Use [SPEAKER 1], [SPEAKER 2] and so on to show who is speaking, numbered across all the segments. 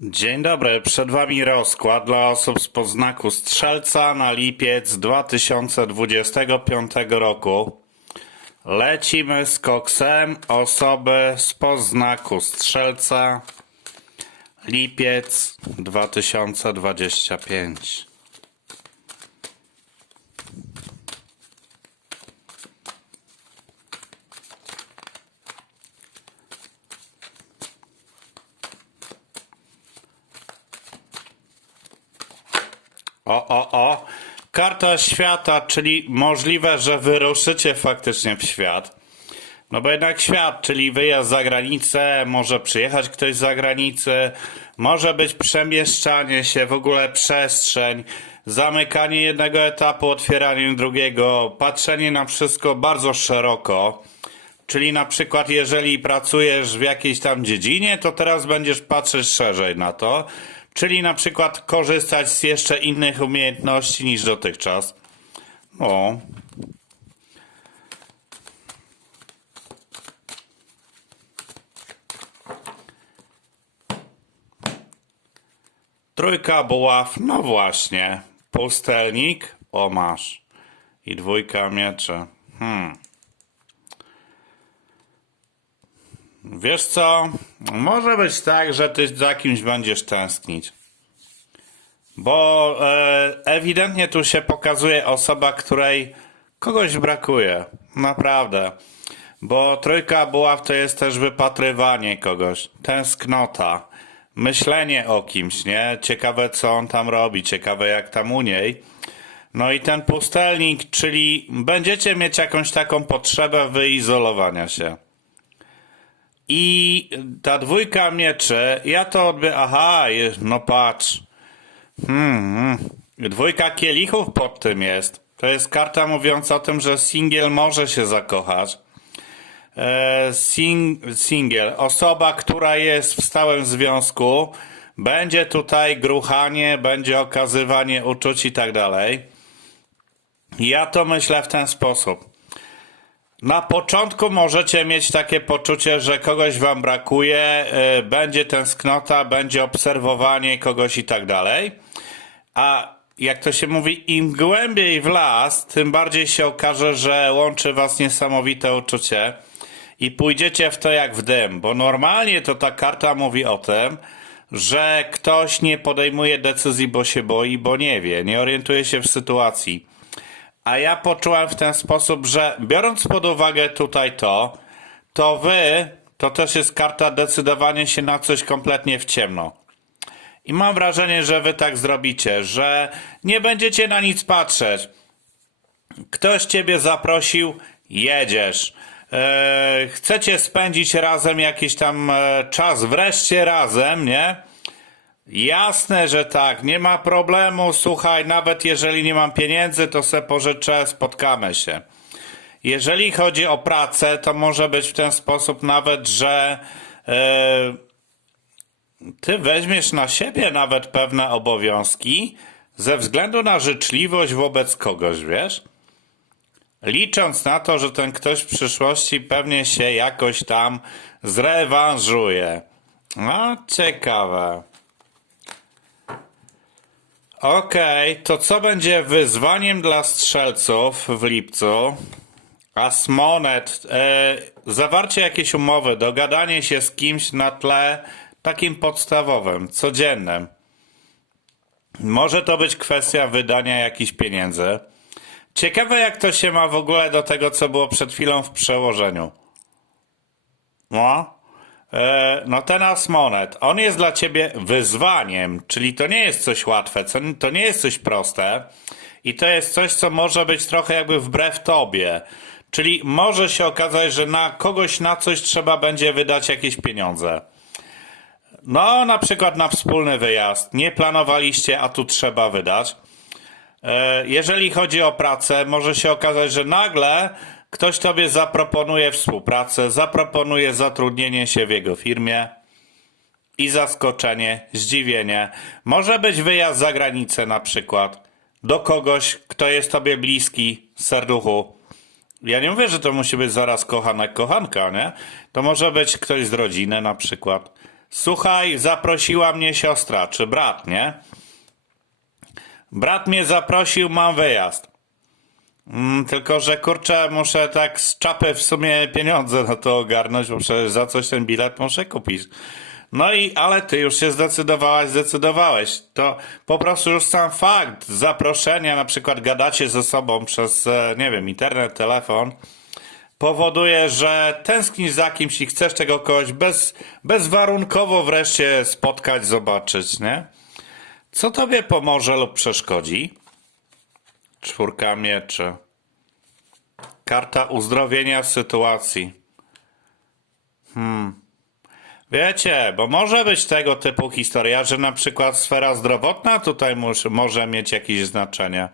[SPEAKER 1] Dzień dobry, przed Wami rozkład dla osób z podznaku Strzelca na lipiec 2025 roku. Lecimy z koksem osoby z podznaku Strzelca lipiec 2025. O, o, o. Karta świata, czyli możliwe, że wyruszycie faktycznie w świat. No bo jednak świat, czyli wyjazd za granicę, może przyjechać ktoś za granicę, może być przemieszczanie się, w ogóle przestrzeń, zamykanie jednego etapu, otwieranie drugiego, patrzenie na wszystko bardzo szeroko. Czyli na przykład, jeżeli pracujesz w jakiejś tam dziedzinie, to teraz będziesz patrzeć szerzej na to. Czyli na przykład korzystać z jeszcze innych umiejętności niż dotychczas. O. Trójka buław, no właśnie. Pustelnik, o masz. I dwójka mieczy. Hmm. Wiesz co? Może być tak, że ty za kimś będziesz tęsknić. Bo e, ewidentnie tu się pokazuje osoba, której kogoś brakuje. Naprawdę. Bo trójka buław to jest też wypatrywanie kogoś, tęsknota, myślenie o kimś, nie? Ciekawe, co on tam robi, ciekawe, jak tam u niej. No i ten pustelnik, czyli będziecie mieć jakąś taką potrzebę wyizolowania się. I ta dwójka mieczy, ja to odbieram, aha, je- no patrz. Hmm, dwójka kielichów pod tym jest. To jest karta mówiąca o tym, że singiel może się zakochać. E, sing, singiel, osoba, która jest w stałym związku, będzie tutaj gruchanie, będzie okazywanie uczuć i tak dalej. Ja to myślę w ten sposób. Na początku możecie mieć takie poczucie, że kogoś wam brakuje, y, będzie tęsknota, będzie obserwowanie kogoś i tak dalej. A jak to się mówi, im głębiej w las, tym bardziej się okaże, że łączy was niesamowite uczucie i pójdziecie w to jak w dym, bo normalnie to ta karta mówi o tym, że ktoś nie podejmuje decyzji, bo się boi, bo nie wie, nie orientuje się w sytuacji. A ja poczułem w ten sposób, że biorąc pod uwagę tutaj to, to wy, to też jest karta decydowanie się na coś kompletnie w ciemno. I mam wrażenie, że wy tak zrobicie, że nie będziecie na nic patrzeć. Ktoś ciebie zaprosił, jedziesz. E, chcecie spędzić razem jakiś tam e, czas, wreszcie razem, nie? Jasne, że tak, nie ma problemu. Słuchaj, nawet jeżeli nie mam pieniędzy, to se pożyczę, spotkamy się. Jeżeli chodzi o pracę, to może być w ten sposób nawet, że e, ty weźmiesz na siebie nawet pewne obowiązki ze względu na życzliwość wobec kogoś, wiesz? Licząc na to, że ten ktoś w przyszłości pewnie się jakoś tam zrewanżuje. No, ciekawe. Okej, to co będzie wyzwaniem dla strzelców w lipcu? Asmonet, e, zawarcie jakiejś umowy, dogadanie się z kimś na tle takim podstawowym, codziennym. Może to być kwestia wydania jakichś pieniędzy. Ciekawe, jak to się ma w ogóle do tego, co było przed chwilą w przełożeniu. No. E, no ten Asmonet, on jest dla ciebie wyzwaniem, czyli to nie jest coś łatwe, to nie jest coś proste i to jest coś, co może być trochę jakby wbrew tobie. Czyli może się okazać, że na kogoś na coś trzeba będzie wydać jakieś pieniądze. No, na przykład na wspólny wyjazd. Nie planowaliście, a tu trzeba wydać. E, Jeżeli chodzi o pracę, może się okazać, że nagle ktoś tobie zaproponuje współpracę, zaproponuje zatrudnienie się w jego firmie i zaskoczenie, zdziwienie. Może być wyjazd za granicę na przykład do kogoś, kto jest tobie bliski, serduchu. Ja nie mówię, że to musi być zaraz kochanek, kochanka, nie? To może być ktoś z rodziny na przykład. Słuchaj, zaprosiła mnie siostra, czy brat, nie? Brat mnie zaprosił, mam wyjazd. Mm, tylko, że kurczę, muszę tak z czapy w sumie pieniądze na to ogarnąć, bo przecież za coś ten bilet muszę kupić. No i, ale ty już się zdecydowałaś, zdecydowałeś. To po prostu już sam fakt zaproszenia, na przykład gadacie ze sobą przez, e, nie wiem, internet, telefon, powoduje, że tęsknisz za kimś i chcesz tego kogoś bez, bezwarunkowo wreszcie spotkać, zobaczyć, nie? Co tobie pomoże lub przeszkodzi? Czwórka mieczy. Karta uzdrowienia sytuacji. Hmm. Wiecie, bo może być tego typu historia, że na przykład sfera zdrowotna tutaj może mieć jakieś znaczenie.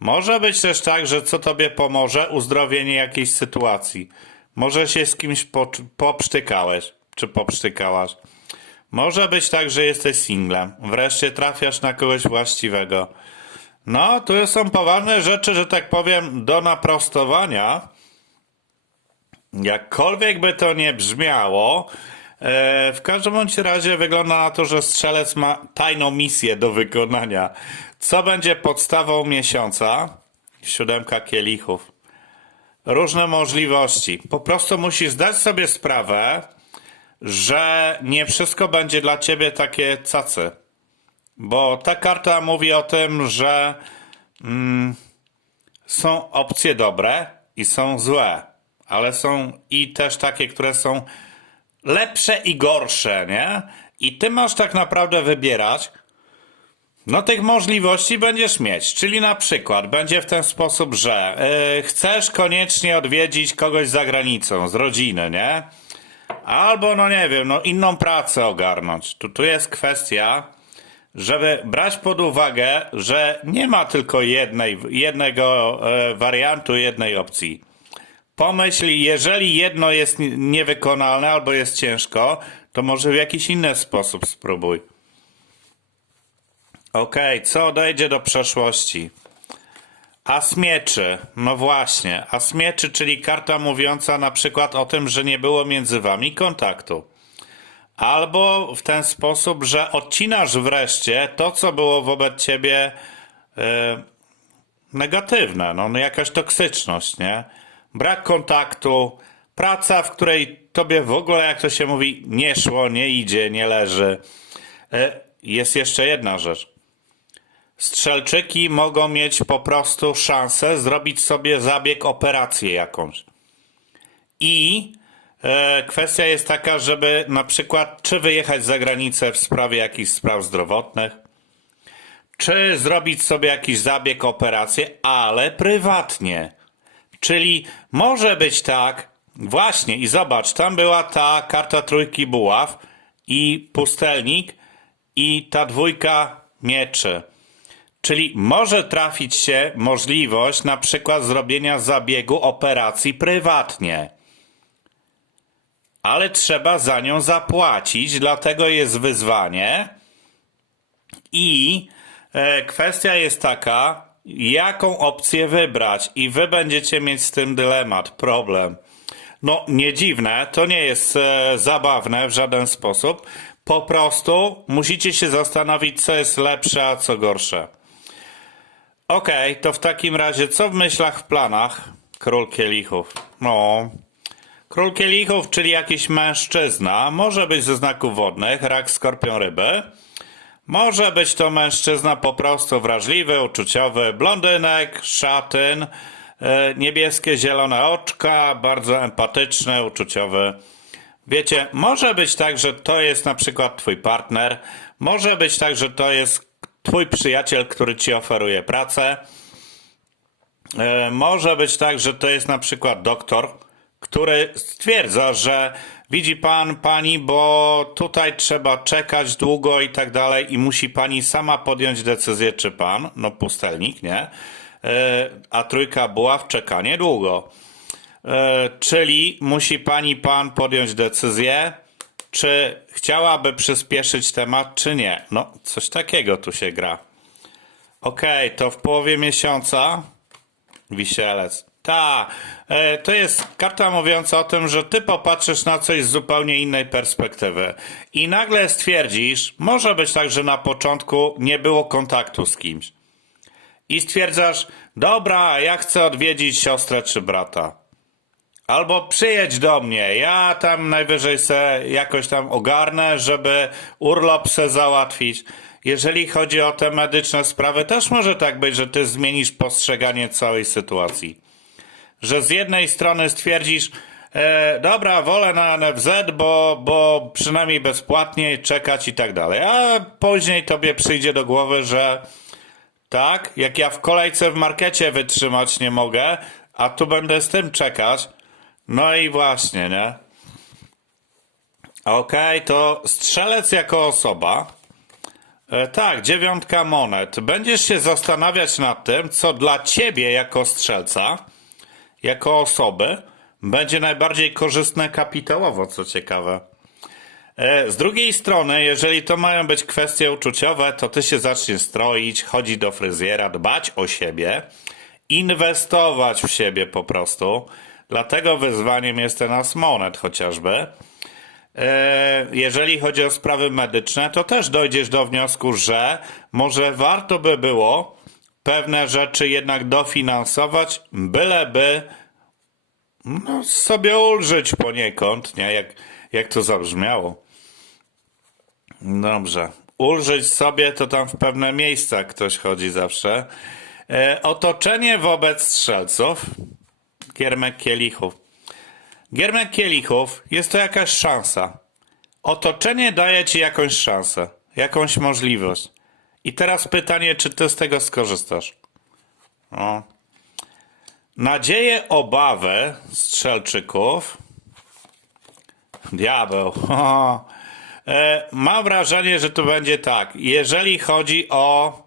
[SPEAKER 1] Może być też tak, że co tobie pomoże uzdrowienie jakiejś sytuacji. Może się z kimś po, poprztykałeś, czy poprztykałaś. Może być tak, że jesteś singlem. Wreszcie trafiasz na kogoś właściwego. No, tu są poważne rzeczy, że tak powiem, do naprostowania. Jakkolwiek by to nie brzmiało, e, w każdym bądź razie wygląda na to, że strzelec ma tajną misję do wykonania. Co będzie podstawą miesiąca? Siódemka kielichów. Różne możliwości. Po prostu musisz zdać sobie sprawę, że nie wszystko będzie dla ciebie takie cacy. Bo ta karta mówi o tym, że mm, są opcje dobre i są złe, ale są i też takie, które są lepsze i gorsze, nie? I ty masz tak naprawdę wybierać. No tych możliwości będziesz mieć, czyli na przykład będzie w ten sposób, że yy, chcesz koniecznie odwiedzić kogoś za granicą, z rodziny, nie? Albo, no nie wiem, no inną pracę ogarnąć. Tu, tu jest kwestia, żeby brać pod uwagę, że nie ma tylko jednej, jednego e, wariantu, jednej opcji. Pomyśl, jeżeli jedno jest niewykonalne albo jest ciężko, to może w jakiś inny sposób spróbuj. Okej, co odejdzie do przeszłości? As mieczy, no właśnie, as mieczy, czyli karta mówiąca na przykład o tym, że nie było między wami kontaktu. Albo w ten sposób, że odcinasz wreszcie to, co było wobec ciebie e, negatywne, no, no jakaś toksyczność, nie? Brak kontaktu, praca, w której tobie w ogóle, jak to się mówi, nie szło, nie idzie, nie leży. E, jest jeszcze jedna rzecz. Strzelczyki mogą mieć po prostu szansę zrobić sobie zabieg, operację jakąś. I kwestia jest taka, żeby na przykład czy wyjechać za granicę w sprawie jakichś spraw zdrowotnych, czy zrobić sobie jakiś zabieg, operację, ale prywatnie. Czyli może być tak, właśnie i zobacz, tam była ta karta trójki buław i pustelnik i ta dwójka mieczy. Czyli może trafić się możliwość na przykład zrobienia zabiegu operacji prywatnie. Ale trzeba za nią zapłacić, dlatego jest wyzwanie. I e, kwestia jest taka, jaką opcję wybrać, i wy będziecie mieć z tym dylemat, problem. No, nie dziwne, to nie jest e, zabawne w żaden sposób. Po prostu musicie się zastanowić, co jest lepsze, a co gorsze. Okej, to w takim razie co w myślach, w planach? Król kielichów. No. Król kielichów, czyli jakiś mężczyzna, może być ze znaków wodnych, rak, skorpion, ryby. Może być to mężczyzna po prostu wrażliwy, uczuciowy, blondynek, szatyn, e, niebieskie, zielone oczka, bardzo empatyczny, uczuciowy. Wiecie, może być tak, że to jest na przykład twój partner, może być tak, że to jest twój przyjaciel, który ci oferuje pracę. E, Może być tak, że to jest na przykład doktor, który stwierdza, że widzi pan, pani, bo tutaj trzeba czekać długo i tak dalej i musi pani sama podjąć decyzję, czy pan, no pustelnik, nie? E, A trójka była w czekanie długo. E, Czyli musi pani, pan podjąć decyzję, czy chciałaby przyspieszyć temat, czy nie. No, coś takiego tu się gra. Okej, to w połowie miesiąca wisielec. Ta, e, to jest karta mówiąca o tym, że ty popatrzysz na coś z zupełnie innej perspektywy i nagle stwierdzisz, może być tak, że na początku nie było kontaktu z kimś i stwierdzasz, dobra, ja chcę odwiedzić siostrę czy brata. Albo przyjedź do mnie, ja tam najwyżej se jakoś tam ogarnę, żeby urlop se załatwić. Jeżeli chodzi o te medyczne sprawy, też może tak być, że ty zmienisz postrzeganie całej sytuacji. Że z jednej strony stwierdzisz, e, dobra, wolę na NFZ, bo, bo przynajmniej bezpłatnie czekać i tak dalej. A później tobie przyjdzie do głowy, że tak, jak ja w kolejce w markecie wytrzymać nie mogę, a tu będę z tym czekać. No i właśnie, nie? Okej, to strzelec jako osoba. E, tak, dziewiątka monet. Będziesz się zastanawiać nad tym, co dla ciebie jako strzelca, jako osoby, będzie najbardziej korzystne kapitałowo, co ciekawe. E, Z drugiej strony, jeżeli to mają być kwestie uczuciowe, to ty się zaczniesz stroić, chodzić do fryzjera, dbać o siebie, inwestować w siebie po prostu. Dlatego wyzwaniem jest ten as monet chociażby. E, Jeżeli chodzi o sprawy medyczne, to też dojdziesz do wniosku, że może warto by było pewne rzeczy jednak dofinansować, byleby no, sobie ulżyć poniekąd, nie? Jak, jak to zabrzmiało. Dobrze. Ulżyć sobie to tam w pewne miejsca ktoś chodzi zawsze. E, otoczenie wobec strzelców. Giermek kielichów. Giermek kielichów jest to jakaś szansa. Otoczenie daje ci jakąś szansę, jakąś możliwość. I teraz pytanie, czy ty z tego skorzystasz? O. Nadzieję, obawy strzelczyków. Diabeł. E, Mam wrażenie, że to będzie tak. Jeżeli chodzi o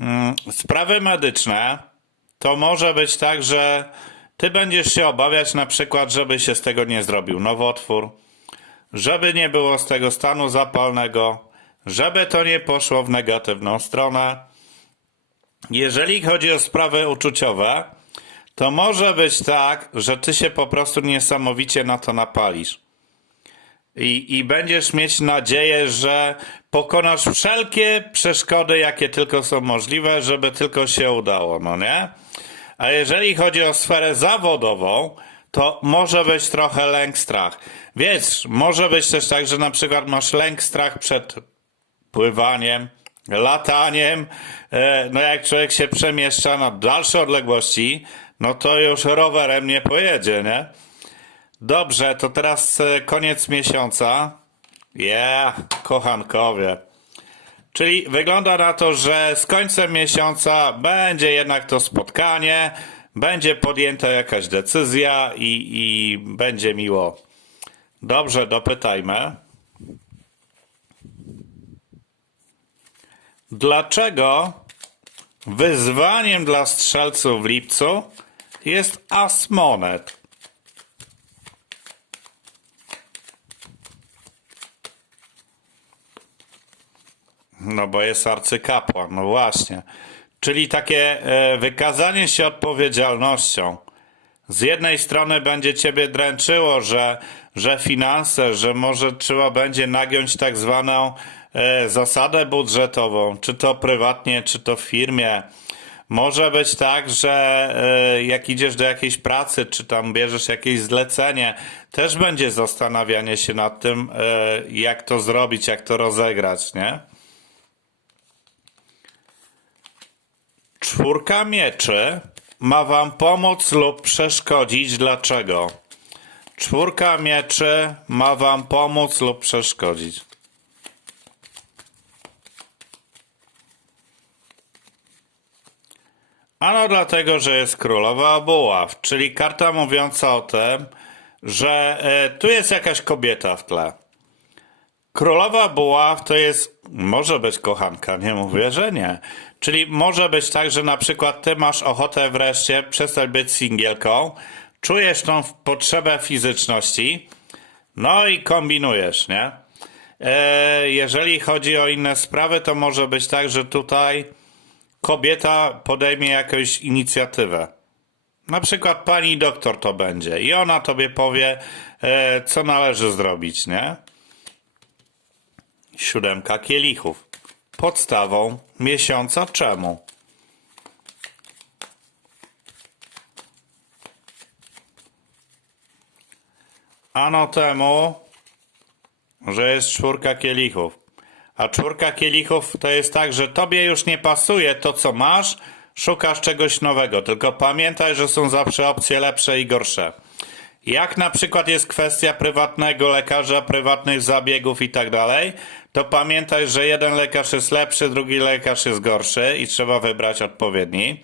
[SPEAKER 1] mm, sprawy medyczne, to może być tak, że ty będziesz się obawiać na przykład, żeby się z tego nie zrobił nowotwór, żeby nie było z tego stanu zapalnego, żeby to nie poszło w negatywną stronę. Jeżeli chodzi o sprawy uczuciowe, to może być tak, że ty się po prostu niesamowicie na to napalisz. I, I będziesz mieć nadzieję, że pokonasz wszelkie przeszkody, jakie tylko są możliwe, żeby tylko się udało, no nie? A jeżeli chodzi o sferę zawodową, to może być trochę lęk, strach. Wiesz, może być też tak, że na przykład masz lęk, strach przed pływaniem, lataniem. E, No jak człowiek się przemieszcza na dalsze odległości, no to już rowerem nie pojedzie, nie? Dobrze, to teraz e, koniec miesiąca. Yeah, kochankowie. Czyli wygląda na to, że z końcem miesiąca będzie jednak to spotkanie, będzie podjęta jakaś decyzja i, i będzie miło. Dobrze, dopytajmy. Dlaczego wyzwaniem dla strzelców w lipcu jest as monet? No bo jest arcykapłan, no właśnie. Czyli takie e, wykazanie się odpowiedzialnością. Z jednej strony będzie ciebie dręczyło, że, że finanse, że może trzeba będzie nagiąć tak zwaną zasadę budżetową, czy to prywatnie, czy to w firmie. Może być tak, że e, jak idziesz do jakiejś pracy, czy tam bierzesz jakieś zlecenie, też będzie zastanawianie się nad tym, e, jak to zrobić, jak to rozegrać, nie? Czwórka mieczy ma wam pomóc lub przeszkodzić. Dlaczego? Czwórka mieczy ma wam pomóc lub przeszkodzić. Ano dlatego, że jest królowa buław, czyli karta mówiąca o tym, że e, tu jest jakaś kobieta w tle. Królowa buław to jest, może być kochanka, nie mówię, że nie. Czyli może być tak, że na przykład ty masz ochotę wreszcie przestać być singielką, czujesz tą potrzebę fizyczności, no i kombinujesz, nie? E, jeżeli chodzi o inne sprawy, to może być tak, że tutaj kobieta podejmie jakąś inicjatywę. Na przykład pani doktor to będzie i ona tobie powie, e, co należy zrobić, nie? Siódemka kielichów. Podstawą miesiąca czemu? Ano temu, że jest czwórka kielichów. A czwórka kielichów to jest tak, że tobie już nie pasuje to, co masz, szukasz czegoś nowego. Tylko pamiętaj, że są zawsze opcje lepsze i gorsze. Jak na przykład jest kwestia prywatnego lekarza, prywatnych zabiegów i tak dalej, to pamiętaj, że jeden lekarz jest lepszy, drugi lekarz jest gorszy i trzeba wybrać odpowiedni.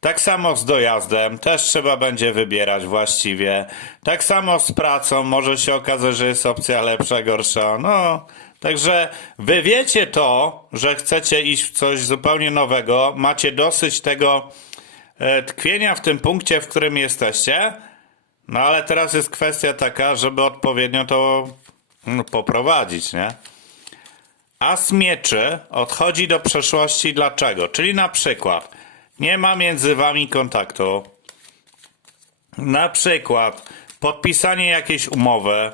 [SPEAKER 1] Tak samo z dojazdem, też trzeba będzie wybierać właściwie. Tak samo z pracą, może się okazać, że jest opcja lepsza, gorsza. No, także wy wiecie to, że chcecie iść w coś zupełnie nowego, macie dosyć tego e, tkwienia w tym punkcie, w którym jesteście. No ale teraz jest kwestia taka, żeby odpowiednio to no, poprowadzić, nie? As mieczy odchodzi do przeszłości. Dlaczego? Czyli na przykład nie ma między wami kontaktu. Na przykład podpisanie jakiejś umowy.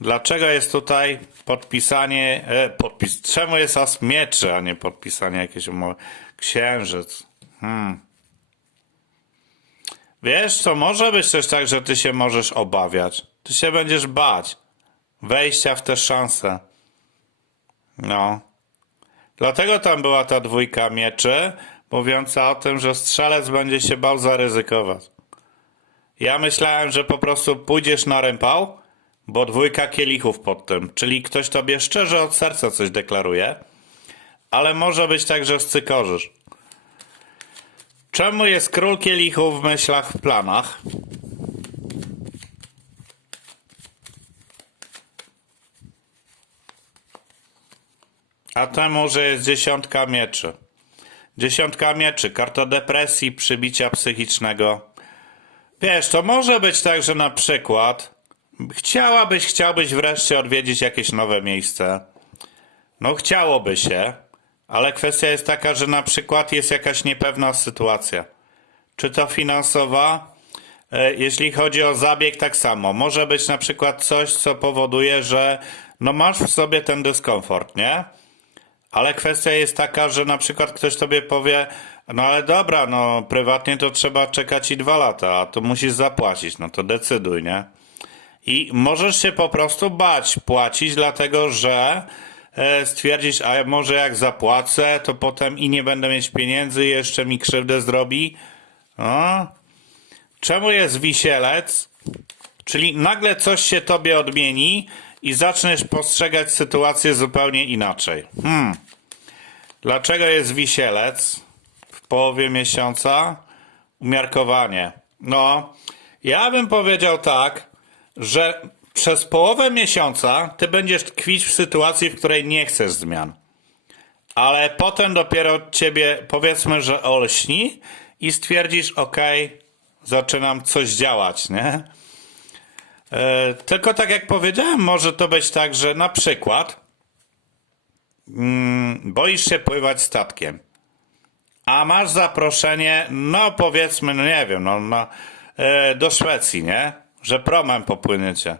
[SPEAKER 1] Dlaczego jest tutaj podpisanie, e, podpis, czemu jest as mieczy, a nie podpisanie jakiejś umowy? Księżyc. Hmm. Wiesz, to może być też tak, że ty się możesz obawiać. Ty się będziesz bać wejścia w te szanse. No. Dlatego tam była ta dwójka mieczy, mówiąca o tym, że strzelec będzie się bał zaryzykować. Ja myślałem, że po prostu pójdziesz na rympał, bo dwójka kielichów pod tym, czyli ktoś tobie szczerze od serca coś deklaruje, ale może być tak, że scykorzysz. Czemu jest król kielichów w myślach, w planach? A temu, że jest dziesiątka mieczy. Dziesiątka mieczy, karta depresji, przybicia psychicznego. Wiesz, to może być tak, że na przykład chciałabyś, chciałbyś wreszcie odwiedzić jakieś nowe miejsce. No chciałoby się, ale kwestia jest taka, że na przykład jest jakaś niepewna sytuacja. Czy to finansowa? E, Jeśli chodzi o zabieg, tak samo. Może być na przykład coś, co powoduje, że no masz w sobie ten dyskomfort, nie? Ale kwestia jest taka, że na przykład ktoś tobie powie, no ale dobra, no prywatnie to trzeba czekać i dwa lata, a to musisz zapłacić, no to decyduj, nie? I możesz się po prostu bać płacić, dlatego że e, stwierdzisz, a może jak zapłacę, to potem i nie będę mieć pieniędzy, jeszcze mi krzywdę zrobi. Czemu jest wisielec? Czyli nagle coś się tobie odmieni i zaczniesz postrzegać sytuację zupełnie inaczej. Hmm. Dlaczego jest wisielec w połowie miesiąca? Umiarkowanie. No, ja bym powiedział tak, że przez połowę miesiąca ty będziesz tkwić w sytuacji, w której nie chcesz zmian. Ale potem dopiero ciebie powiedzmy, że olśni i stwierdzisz, ok, zaczynam coś działać, nie? E, tylko tak jak powiedziałem, może to być tak, że na przykład mm, boisz się pływać statkiem, a masz zaproszenie, no powiedzmy, no nie wiem, no, no, do Szwecji, nie? Że promem popłyniecie.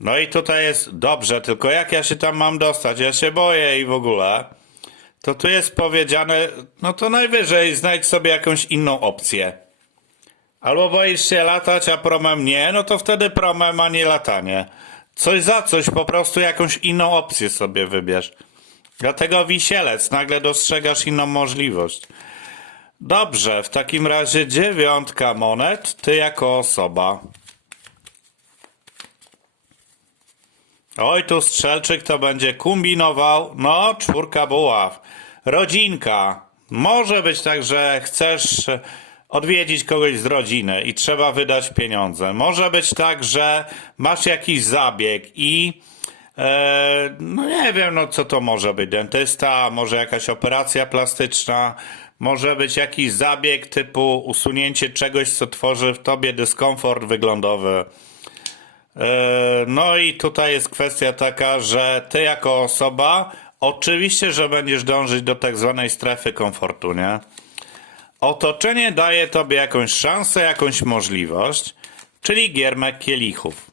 [SPEAKER 1] No i tutaj jest dobrze, tylko jak ja się tam mam dostać? Ja się boję i w ogóle. To tu jest powiedziane, no to najwyżej znajdź sobie jakąś inną opcję. Albo boisz się latać, a promem nie, no to wtedy promem, a nie latanie. Coś za coś, po prostu jakąś inną opcję sobie wybierz. Dlatego wisielec, nagle dostrzegasz inną możliwość. Dobrze, w takim razie dziewiątka monet, ty jako osoba. Oj, tu strzelczyk to będzie kombinował. No, czwórka buław. Rodzinka. Może być tak, że chcesz odwiedzić kogoś z rodziny i trzeba wydać pieniądze. Może być tak, że masz jakiś zabieg i e, no nie wiem, no co to może być. Dentysta, może jakaś operacja plastyczna, może być jakiś zabieg typu usunięcie czegoś, co tworzy w tobie dyskomfort wyglądowy. E, No i tutaj jest kwestia taka, że ty jako osoba oczywiście, że będziesz dążyć do tak zwanej strefy komfortu, nie? Otoczenie daje tobie jakąś szansę, jakąś możliwość, czyli giermek kielichów.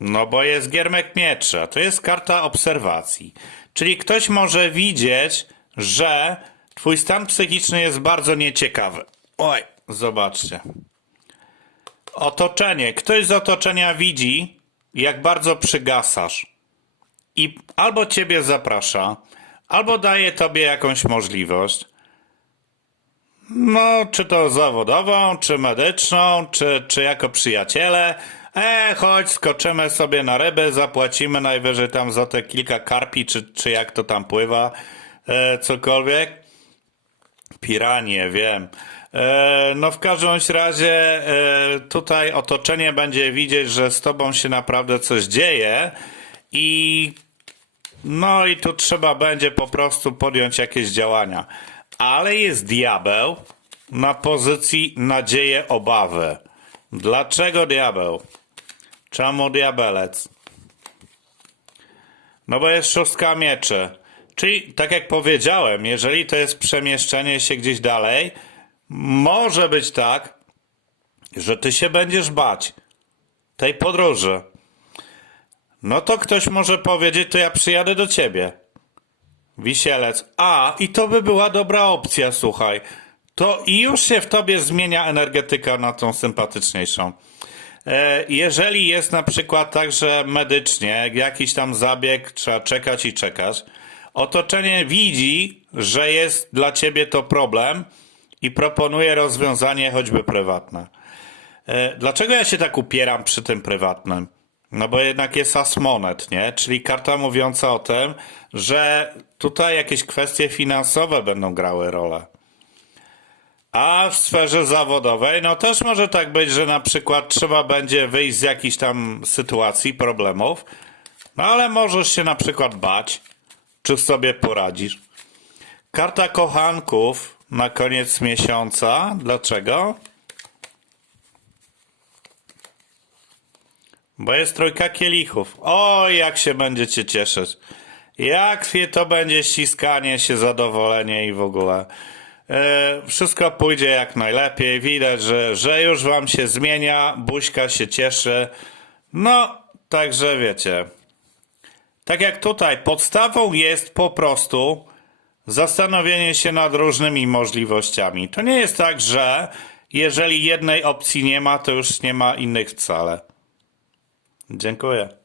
[SPEAKER 1] No bo jest giermek miecza, to jest karta obserwacji. Czyli ktoś może widzieć, że twój stan psychiczny jest bardzo nieciekawy. Oj, zobaczcie. Otoczenie. Ktoś z otoczenia widzi, jak bardzo przygasasz. I albo ciebie zaprasza, albo daje tobie jakąś możliwość. No, czy to zawodową, czy medyczną, czy, czy jako przyjaciele. E, chodź, skoczymy sobie na ryby, zapłacimy najwyżej tam za te kilka karpi, czy, czy jak to tam pływa, e, cokolwiek. Piranie, wiem. E, no w każdym razie e, tutaj otoczenie będzie widzieć, że z tobą się naprawdę coś dzieje i no i tu trzeba będzie po prostu podjąć jakieś działania. Ale jest diabeł na pozycji nadzieję, obawy. Dlaczego diabeł? Czemu diabelec? No bo jest szóstka mieczy. Czyli, tak jak powiedziałem, jeżeli to jest przemieszczenie się gdzieś dalej, może być tak, że ty się będziesz bać tej podróży. No to ktoś może powiedzieć, to ja przyjadę do ciebie. Wisielec. A, i to by była dobra opcja, słuchaj. To i już się w tobie zmienia energetyka na tą sympatyczniejszą. E, Jeżeli jest na przykład tak, że medycznie jakiś tam zabieg trzeba czekać i czekać, otoczenie widzi, że jest dla ciebie to problem i proponuje rozwiązanie choćby prywatne. E, Dlaczego ja się tak upieram przy tym prywatnym? No bo jednak jest asmonet, nie? Czyli karta mówiąca o tym, że tutaj jakieś kwestie finansowe będą grały rolę. A w sferze zawodowej, no też może tak być, że na przykład trzeba będzie wyjść z jakichś tam sytuacji, problemów, no ale możesz się na przykład bać, czy sobie poradzisz. Karta kochanków na koniec miesiąca. Dlaczego? Bo jest trójka kielichów. Oj, jak się będziecie cieszyć. Jak to będzie ściskanie się, zadowolenie i w ogóle. E, wszystko pójdzie jak najlepiej. Widać, że, że już wam się zmienia, buźka się cieszy. No, także wiecie. Tak jak tutaj, podstawą jest po prostu zastanowienie się nad różnymi możliwościami. To nie jest tak, że jeżeli jednej opcji nie ma, to już nie ma innych wcale. Dziękuję.